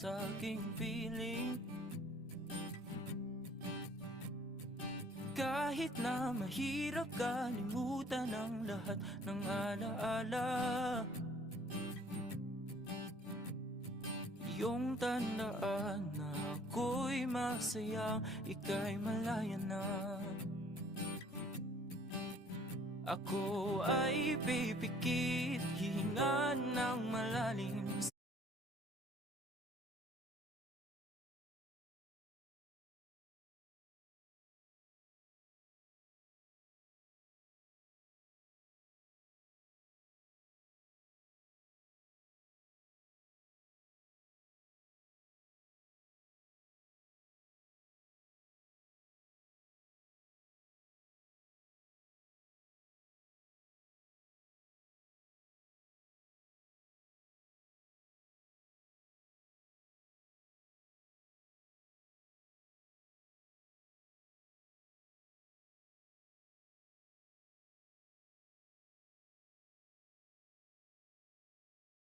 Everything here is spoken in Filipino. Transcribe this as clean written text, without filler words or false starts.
sa aking piling. Kahit na mahirap kalimutan ang lahat ng alaala, iyong tandaan na ako'y masaya, ika'y malaya na. Ako ay pipikit, hinga ng malalim,